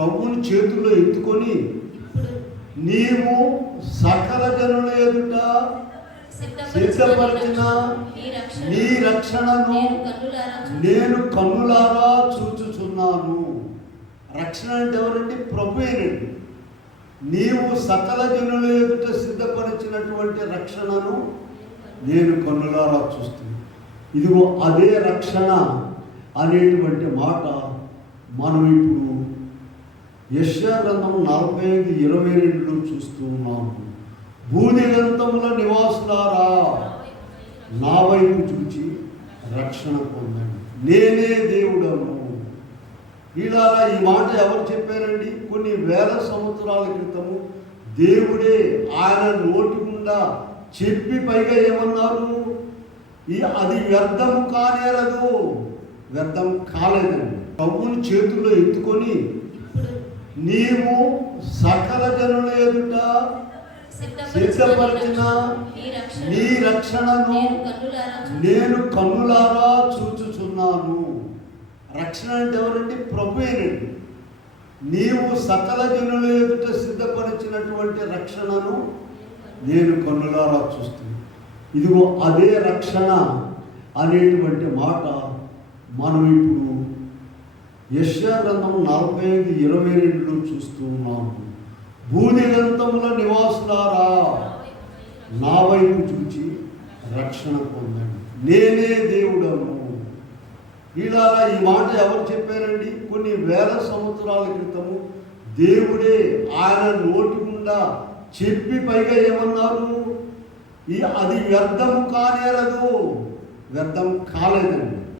ప్రభువుని చేతుల్లో ఎత్తుకొని నీవు సకల జనుల ఎదుట సిద్ధపరిచిన నీ రక్షణను నేను కన్నులారా చూచుచున్నాను. రక్షణ అంటే ఎవరండి? ప్రభువేనండి. నీవు సకల జనుల ఎదుట సిద్ధపరిచినటువంటి రక్షణను నేను కన్నులారా చూస్తున్నాను. ఇదిగో అదే రక్షణ అనేటువంటి మాట మనం ఇప్పుడు యెషయా గ్రంథం 45:22 చూస్తూ ఉన్నాము. భూదిగంతముల నివాసులారా నా వైపు చూచి రక్షణ పొందండి, నేనే దేవుడను. వీళ్ళారా ఈ మాట ఎవరు చెప్పారండి? కొన్ని వేల సంవత్సరాల క్రితము దేవుడే ఆయన నోటి గుండా చెప్పి పైగా ఏమన్నారు? అది వ్యర్థము కానేరదు. వ్యర్థం కాలేదండి. ప్రభువుని చేతుల్లో ఎత్తుకొని నీవు సకల జనుల ఎదుట సిద్ధపరిచిన నీ రక్షణను నేను కన్నులారా చూచుచున్నాను. రక్షణ అంటే ఎవరండి? ప్రభువేనండి. నీవు సకల జనుల ఎదుట సిద్ధపరిచినటువంటి రక్షణను నేను కన్నులారా చూస్తున్నాను. ఇదిగో అదే రక్షణ అనేటువంటి మాట మనం ఇప్పుడు యెషయా గ్రంథం 45:22 చూస్తూ ఉన్నాము. భూదిగంతముల నివాసులారా నా వైపు చూచి రక్షణ పొందండి, నేనే దేవుడను. వీళ్ళారా ఈ మాట ఎవరు చెప్పారండి? కొన్ని వేల సంవత్సరాల క్రితము దేవుడే ఆయన నోటి గుండా చెప్పి పైగా ఏమన్నారు? అది వ్యర్థము కానేరదు. వ్యర్థం కాలేదండి.